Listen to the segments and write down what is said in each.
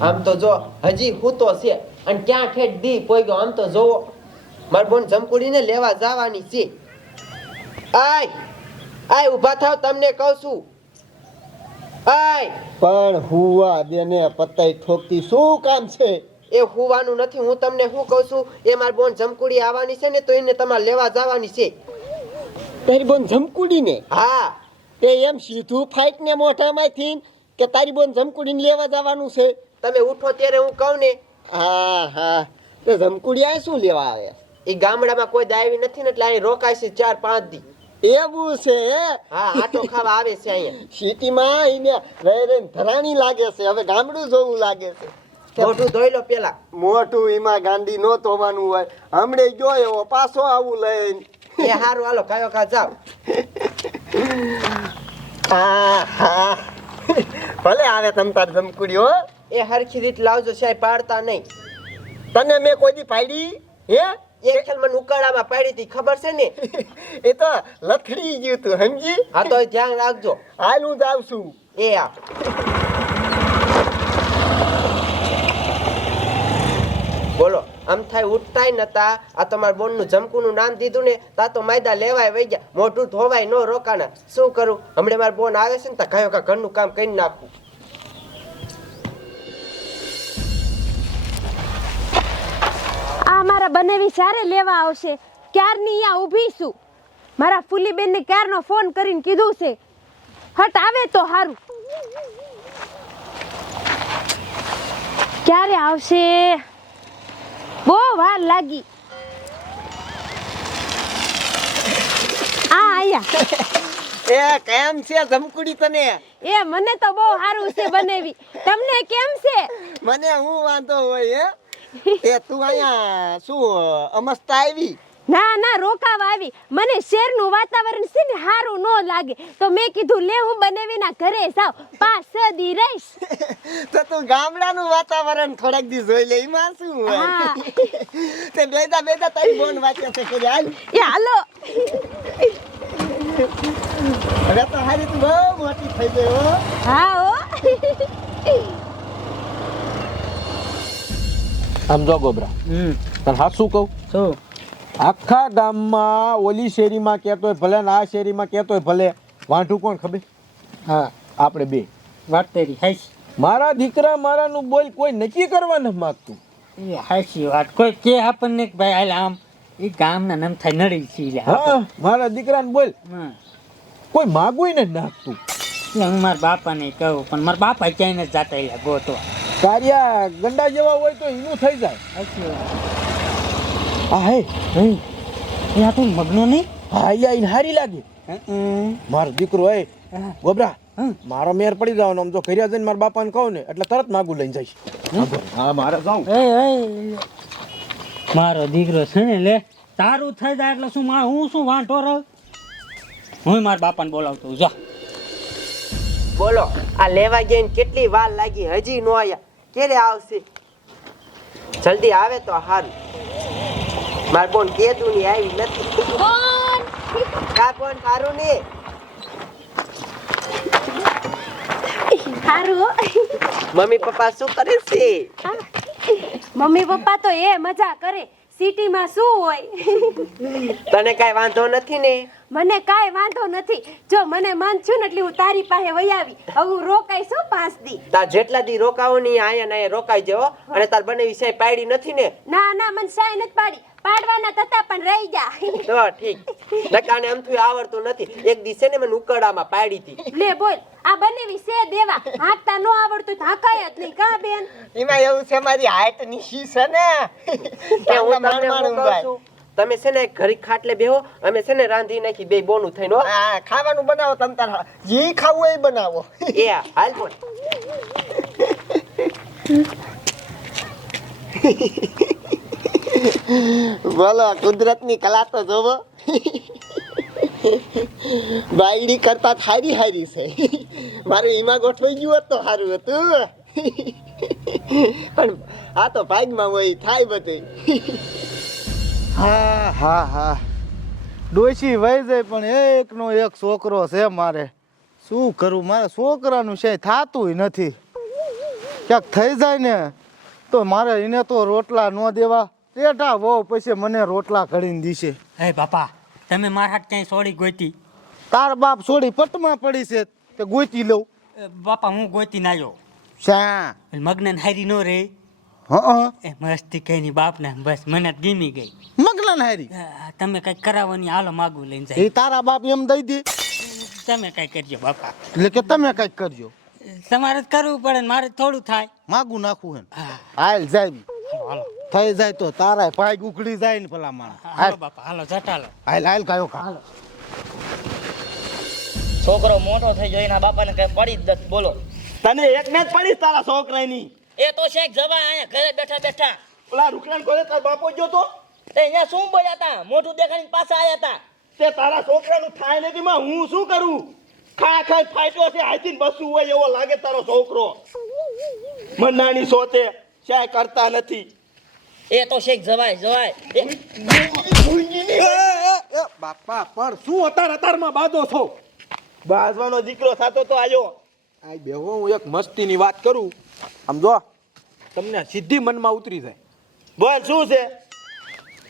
આમ તો જો હજી હૂતો છે અને ક્યાં ઠેઠ દી પોગ્યો આમ તો જોવો. માર બોન જમકુડીને લેવા જવાની છે. આય આય ઊભા થાવ તમને કહું છું. આય. પણ હુવા દેને પતાઈ ઠોકતી શું કામ છે? એ હુવાનું નથી હું તમને શું કહું છું? એ માર બોન જમકુડી આવવાની છે ને તો એને તમારે લેવા જવાની છે. તારી બોન જમકુડી ને હા. તે એમ સીધું ફાઈટ ને મોઢામાંથી કે તારી બોન જમકુડીને લેવા જવાનું છે. તમે ઉઠો ત્યારે હું કહું ને. હા હા. તે જમકુડી આ શું લેવા આવે? એ ગામડામાં કોઈ દાયવી નથી ને એટલે અહીં રોકાય છે ચાર પાંચ દી. એવું છે? હા આટો ખાવા આવે છે અહીંયા. સિટીમાં એને રહી રહીને ધરાણી લાગે છે. હવે ગામડું જોવું લાગે છે. મોટું ધોઈ લો પેલા. મોટું એમાં ગાંધી નો ધોવાનું હોય. હમણે ગયો એવો પાછો આવું લઈને. એ હારું હાલો કાયો કા જાવ. હા હા. ભલે આવે તમ તાર જમકુડી હો. એ હરખી રીત લાવજો સાહેબ પાડતા નહીં. તને મેં કોઈ દી પાડી? હે? એક ખેલ મને ઉકાળામાં પાડી હતી ખબર છે ને? એ તો લથડી ગયું તું સમજી? હા તો ધ્યાન રાખજો. હાલ હું જાઉં છું. એ આ. બોલો. આમ થાય ઉઠતાય નતા. આ તમારા બોનનું જમકુનું નામ દીધું ને, તા તો માયદા લેવાય વઈ ગયા. મોઢું ધોવાય નો રોકાણા શું કરું? હમણાં મારા બોન આવે છે ને, તા કયો કા ઘરનું કામ કરી નાખું. આ મારા બનેવી સારે લેવા આવશે, ક્યારની અહીંયા ઊભી છું? મારા ફૂલીબેનને ક્યારનો ફોન કરીને કીધું છે? હટ આવે તો સારું ક્યારે આવશે? બહુ વાર લાગી. આ આયા. એ કેમ છે ધમકુડી તને? એ મને તો બહુ સારું છે બનેવી. તમને કેમ છે? મને હું વાંધો હોય હે? એ તું અહીંયા શું અમસ્તા આવી? ના ના રોકાવા આવી મને શહેરનું વાતાવરણ છે ને સારું ન લાગે. તો મેં કીધું લે હું બનેવીના ઘરે જાવ પાંચ દી રહીશ. તો તું ગામડાનું વાતાવરણ થોડાક દી જોઈ લે એમાં શું હોય? હા. તે બેદા બેદા તારી બોન વાંચે છે કે હાલ. એ હાલો. હવે તો હારી તું બહુ મોટી થઈ ગઈ હો. હા હો. આમ જો ગોબરા. તને હાથ શું કહું? શું? આખા ગામમાં ઓલી શેરીમાં કહેતો હોય ભલે ને આ શેરીમાં કહેતો હોય ભલે. વાંઢું કોણ ખબર? હા આપણે બે. વાત તેરી હાઈશ. મારા દીકરા મારાનું બોલ કોઈ નક્કી કરવા ન માગતું. એ હાચી વાત. કોઈ કે આપણને ભાઈ હાલ આમ એ ગામના નામ થાય નડી છે હા મારા દીકરાને બોલ. કોઈ માગવું નથી નાખતું. હું મારા બાપાને કહું પણ મારા બાપા ક્યાંય નથી જાતા ગોતો કાર્યા ગંડા જેવા હોય તો એનું થઈ જાય. વાત. હા હે આ તું મગનો નહીં? હા અહીંયા આઈને હારી લાગે. મારો દીકરો હે. ગોબરા હં. મારો મેર પડી જવાનો આમ જો ઘરે જઈને મારા બાપાને કહું ને એટલે તરત માગું લઈને જઈશ. હા મારે જાઉં. એ, એ, મારો દીકરો છે ને લે તારું થઈ જાય એટલે શું મારે હું શું વાંટો રહું? હું મારા બાપાને બોલાવતો જા. બોલો આ લેવા ગયા ને કેટલી વાર લાગી હજી નો આયા. ક્યારે આવશે? જલ્દી આવે તો સારું માર બોન કેતું ની આવી નથી. કા બોન સારું ને? સારું હો. મમ્મી પપ્પા શું કરે છે? મમ્મી પપ્પા તો એ મજા કરે. સિટીમાં શું હોય? તને કાઈ વાંધો નથી ને? મને કાંઈ વાંધો નથી. જો મને મન છું ને એટલે હું તારી પાસે વહી આવી. હવે હું રોકાઈશ હો પાંચ દી. તાર જેટલા દી રોકાવો ની આયા ના રોકાઈ જાઓ અને તાર બને વિષય પાડી નથી ને? ના ના મને સાય નથી પાડી. પાડવાના તતા પણ રહી જા. તો ઠીક. નકાને આમથી આવડતું નથી. એક દિવસે ને મને ઉકડામાં પાડી હતી લે બોલ આ બનેવી છે દેવા. હાંકતા નો આવડતું તો હાંકાય જ નહીં. કા બેન? એમાં એવું છે મારી હાઈટ નીચી છે ને? કે હું તમને કહું છું તમે છે ને ઘરી ખાટલે બેહો અમે છે ને રાંધી નાખી બે બોનું થઈને હો. હા ખાવાનું બનાવો તમ તાર જી ખાવું એ બનાવો. એ હાલ બોલ. બોલો કુદરતની કલા તો જોવો. બાયડી કરતા હારી હારી છે. મારું ઈમાં ગોઠવાઈ ગયું હોત તો સારું હતું. પણ આ તો ભાગમાં હોય થાય બધું. હા હા હા. ડોશી વહી જાય પણ એકનો એક છોકરો છે મારે. શું કરું? મારે છોકરાનું છે થતું નથી. ક્યાંક થઈ જાય ને તો મારે એને તો રોટલા ન દેવા. બેઠા વહુ પછી મને રોટલા કરીને દીશે. હે બાપા તમે મારા હાથ ક્યાંય સોડી ગોતી તાર બાપ છોડી પટમાં પડી છે તે ગોતી લઉં. એ બાપા હું ગોતી ના આવ્યો શા? મગન હારી નો રે હ એ મસ્તી કઈ બાપ ને બસ મને ગમી ગઈ. મગન હારી? તમે કઈ કરાવવાની હાલો માગું લઈને જાય. એ તારા બાપ એમ દઈ દે. તમે કઈ કરજો બાપા. એટલે કે તમે કંઈક કરજો. તમારે કરવું પડે ને મારે થોડું થાય. માગું નાખવું હે. હાલ જાય હાલો થઈ જાય તો તારા પાય ઉકળી જાય ને ભલા માણસ. હાલો બાપા હાલો જટાલો. હાલ હાલ કયો હાલો. છોકરો મોટો થઈ ગયો એના બાપાને કઈ પડી જ બોલો. તને એક ને જ પડી તારા છોકરાની એ તો શેખ જવા અહીંયા ઘરે બેઠા બેઠા. ઓલા રૂકરાન કોલે તાર બાપો ગયો તો? તે અહીંયા શું બોલ્યા હતા મોઢું દેખાડીને પાછા આયા હતા તે તારા છોકરાનું થાય નથી માં હું શું કરું? ખા ખા ફાટ્યો છે હાથીને બસવું હોય એવો લાગે તારો છોકરો. મનાની સોતે ક્યાંય કરતા નથી. એ તો શેખ જવાય જવાય. એ બાપા પણ શું અતાર અતારમાં બાજો છો? બાજવાનો દીકરો થતો તો આયો. આ બેહો હું એક મસ્તીની વાત કરું. સમજો તમને સીધી મનમાં ઉતરી જાય. બોલ શું છે?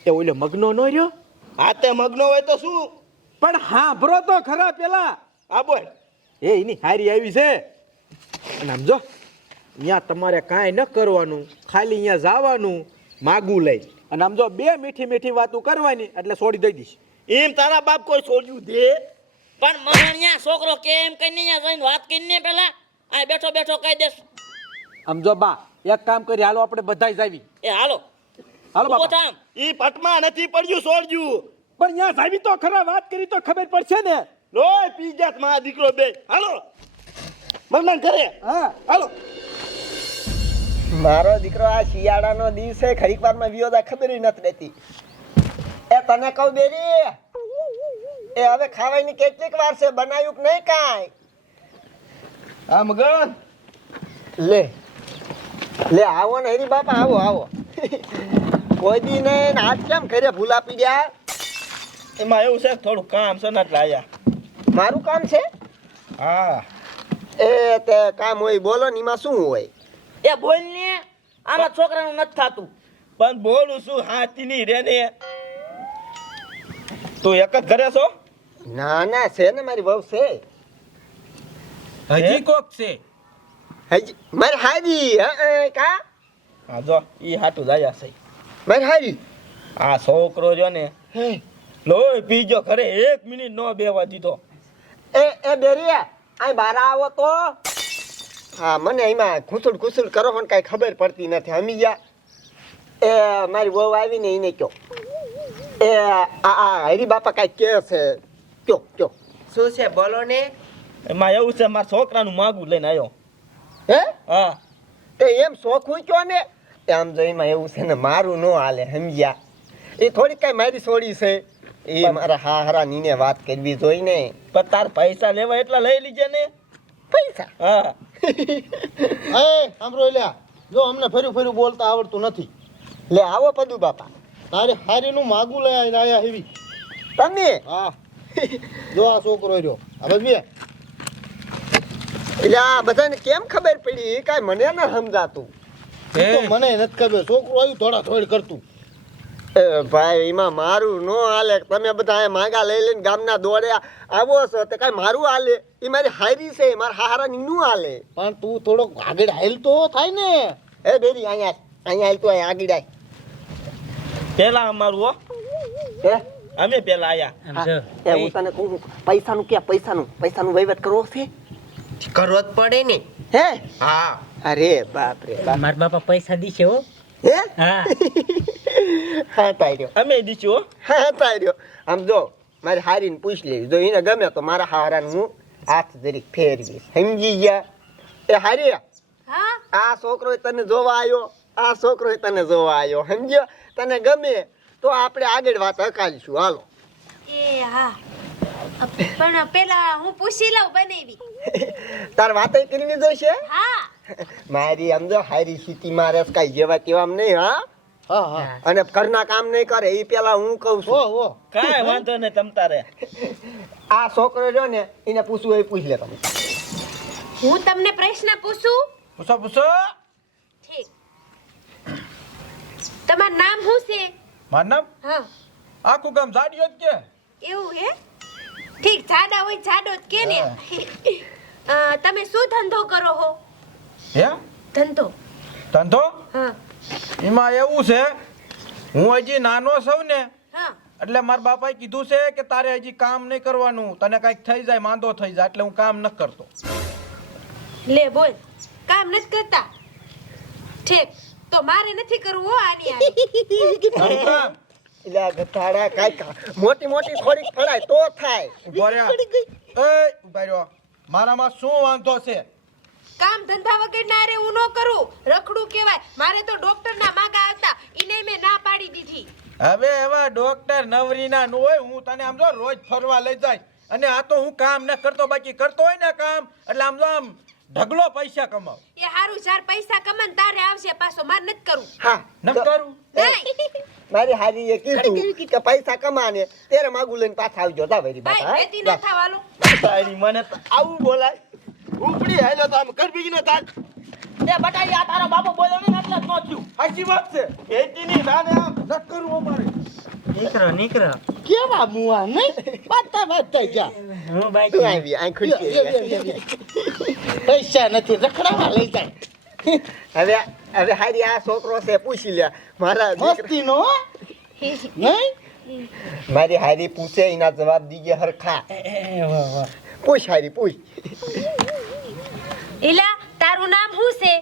એ ઓલો મગનો નો રહ્યો? હાથે મગનો હોય તો શું? પણ હાંભળો તો ખરા પેલા. આ બોલ. એ એની હારી આવી છે. અને સમજો અહીંયા તમારે કાંઈ ન કરવાનું. ખાલી અહીંયા જવાનું માગું લઈ. અને આમ જો બે મીઠી મીઠી વાતો કરવાની એટલે છોડી દઈ દઈશ. એમ તારા બાપ કોઈ છોડ્યું દે? પણ મરણ્યા છોકરો કેમ કઈ અહીંયા જઈને વાત કરીને પેલા. આ બેઠો બેઠો કહી દેશ. આમ જો બા એક કામ કરી હાલો આપણે બધા જ આવી. એ હાલો. હાલો બાપા. ઈ પટમાં નથી પડ્યું છોડ્યું પણ ન્યા જાવી તો ખરા વાત કરી તો ખબર પડશે ને. લોય પી જાતમાં દીકરો બે. હાલો. મગનાન કરે હા. હાલો. મારો દીકરો આ શિયાળાનો દિવસે ખરીક વારમાં વિયોદા ખબર નથી રહેતી એ તને કહું બેરી એ હવે ખાવાની કેટલીક વાર છે બનાવ્યું કે નહીં કાંઈ? આ મગન. લે. લે આવો ને હરી બાપા આવો આવો. કોઈ દી ને આજ કેમ ઘરે ભૂલ આપી ગયા? એમાં એવું છે થોડું કામ છે ને લાયા મારું કામ છે? હા. એ તે કામ હોય બોલો ને એમાં શું હોય? એ બોલ ને આમાં છોકરાનું નથી થતું. પણ બોલું છું હાથીની રે ને. તું એક જ ઘરે છો? ના ના છે ને મારી વહુ છે. હજી કોક છે. હજી મારી હાજી હા કા? હા જો ઈ હાટું જાયા છે. મારી હારી. આ છોકરો જો ને હે. લોહી પીજો ખરે એક મિનિટ નો બેવા દીધો. એ એ બેરિયા અહીં બહાર આવો તો. હા મને એમાં ઘૂસુડ ઘૂસુડ કરો પણ કાંઈ ખબર પડતી નથી. હમી ગયા. એ મારી વહુ આવીને એને કયો. એ આ આ હરી બાપા કાંઈ કે છે. કયો કયો. શું છે બોલો ને. એમાં એવું છે મારા છોકરાનું માગું લઈને આવ્યો. હે? હા. તે એમ શોખું કયો ને? આમ જોઈમાં એવું છે ને મારું ન હાલે સમજ્યા એ થોડીક કાંઈ મારી છોડી છે. એ મારા હા હારા નીને વાત કરવી જોઈ ને પણ તાર પૈસા લેવા એટલા લઈ લીજે ને? પૈસા? હા. એ સાંભળો લ્યા. જો અમને ફર્યું ફર્યું બોલતા આવડતું નથી. લે આવો પદુ બાપા. તારે હારીનું માગું લઈ આવીને આયા હેવી. તમે? હા. જો આ છોકરો રહ્યો. હવે બે. એટલે આ બધાને કેમ ખબર પડી? એ કાંઈ મને ન સમજાતું. મને નથી ખબર. છોકરો આવ્યું થોડા થોડ કરતું. એ ભાઈ એમાં મારું નો હાલે. તમે બધા માંગા લઈ લઈને ગામના દોડે આવો છો તો કાંઈ મારું હાલે? એ મારી હારી છે મારા હારા નીનું હાલે? પણ તું થોડોક આગળ હાલ તો થાય ને. એ બેરી અહીંયા અહીંયા હાલ તો અહીંયા આગળ આય. પેલા અમારું હો. હે? અમે પેલા આયા. એ હું તને કહું પૈસાનું ક્યાં? પૈસાનું. પૈસાનું વહીવટ કરવો છે? કરવો જ પડે ને. હે? હા. અરે બાપ રે બાપ. મારા બાપા પૈસા દીશે હો. હે? હા. હા તાર્યો. અમે દીશું હો. હા તાર્યો. આમ જો મારે હારીને પૂછ લેવી. જો એને ગમે તો મારા હારાને હું હાથ જરીક ફેરવી સમજી ગયા? એ હારી હા. આ છોકરો તને જોવા આવ્યો? આ છોકરો તને જોવા આવ્યો? સમજ્યો? તને ગમે તો આપણે આગળ વાત હકાલીશું. હાલો. એ હા. પણ પેલા હું પૂછી લઉં બનેવી. તાર વાત કરવી જોઈશે? હા. મારી આમ હારી સ્થિતિ મારે કાંઈ જેવા તેવા નહીં હા? હા હા. અને ઘરના કામ નહીં કરે એ પેલા હું કહું ઓ છું કાંઈ વાંધો નહીં તમતા રે આ છોકરો જો ને એને પૂછવું હોય પૂછ લે તમે. હું તમને પ્રશ્ન પૂછું? પૂછો પૂછો. ઠીક. તમારું નામ શું છે? મારું નામ? હા. આખું ગામ જાડિયો જ કે? એવું હે? ઠીક જાડા હોય જાડો જ કે ને. તમે શું ધંધો કરો હો? હે? ધંધો. ધંધો? હા. એમાં એવું છે હું હજી નાનો છું ને હા. એટલે મારા બાપાએ કીધું છે કે તારે હજી કામ નહીં કરવાનું તને કાંઈક થઈ જાય માંદો થઈ જાય એટલે હું કામ ન કરતો. લે બોલ કામ નથી કરતા? ઠીક તો મારે નથી કરવું હો આની આ મોટી મોટી થોડીક ફળાય તો થાય. ઊભો એ ઊભા રહ્યો. મારામાં શું વાંધો છે? કામ ધંધા વગર ના રે હું ન કરું. રખડું કહેવાય. મારે તો ડોક્ટર ના માગા આવતા. ઈને મેં ના પાડી દીધી. હવે એવા ડોક્ટર નવરીના નો હોય હું તને આમ જો રોજ ફરવા લઈ જાય. અને આ તો હું કામ ન કરતો બાકી કરતો હોય ને કામ એટલે આમ જો આમ ઢગલો પૈસા કમાવ. એ હારું ચાર પૈસા કમન તારે આવશે પાછો મારે ન કરું. હા ન કરું. મારી હારી એ કીધું કે પૈસા કમાને તેરે માગું લઈને પાછા આવજો. તા ભાઈ ભાઈ વેતી ના થવાલો તારી મને તો આવું બોલાય. ઉપડી હેલો તો આમ કરવી ન તાલ એ બટાઈ આ તારો બાપો બોલ્યો ને એટલે જ ન થયું. સાચી વાત છે. એટીની નાને આમ ન કરવું અમારે નીકળો નીકળો. કેવા મુવા નહીં? બાતા બાતા જા. હું તું બાઈક આવી. આ ખુશી પૈસા નથી રખડાવા લઈ જાય. હવે હવે હારી આ છોકરો છે પૂછી લે. મારા દીકરા- મસ્તી નો નહીં? મારી હારી પૂછે એના જવાબ દીજે હરખા. પૂછ હારી પૂછ. ઈલા તારું નામ શું છે?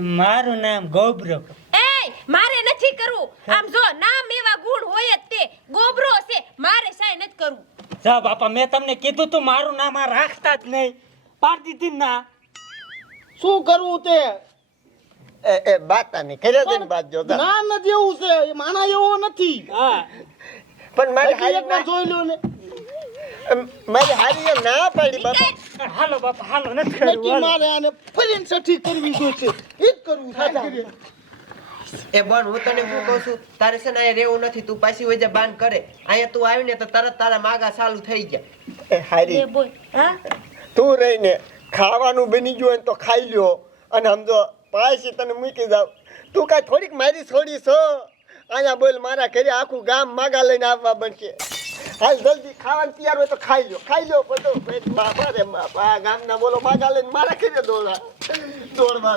મારું નામ ગોબરો. એ મારે નથી કરવું. આમ જો નામ એવા ગુણ હોય જ તે. ગોબરો છે મારે સાય નથી કરવું. જા બાપા મેં તમને કીધું તું મારું નામ આ રાખતા જ નહીં. પાડી દીધી ના શું કરવું તે? એ એ બાતાની કરે છે બાત જો ના નથી એવું છે એ માણા એવો નથી. હા. પણ મારે હારી જોઈ લો ને ના- મારી હારી ના પાડી બાપા. હાલો બાપા હાલો નથી કરવું મારે આને ફરીને સઠી કરવી જોઈશે જ કરવું થાય. એ બન હું તને હું કહું છું? તારે છે ને અહીંયા રહેવું નથી તું પાછી હોય જા બાન કરે. અહીંયા તું આવીને તો તરત તારા માગા ચાલુ થઈ ગયા. એ હારી. લે બોલ હા? તું રહીને ખાવાનું બની ગયું હોય ને તો ખાઈ લ્યો. અને સમજો પાછી તને મૂકી જાવ. તું કાંઈ થોડીક મારી છોડી છો? અહીંયા બોલ મારા ઘરે આખું ગામ માગા લઈને આવવા બનશે. હાલ જલ્દી ખાવાનું તૈયાર હોય તો ખાઈ લો ખાઈ લો બધો. બાપા રે બાપા, ગામના બોલો માગા લઈને મારા ઘરે દોડા દોડવા.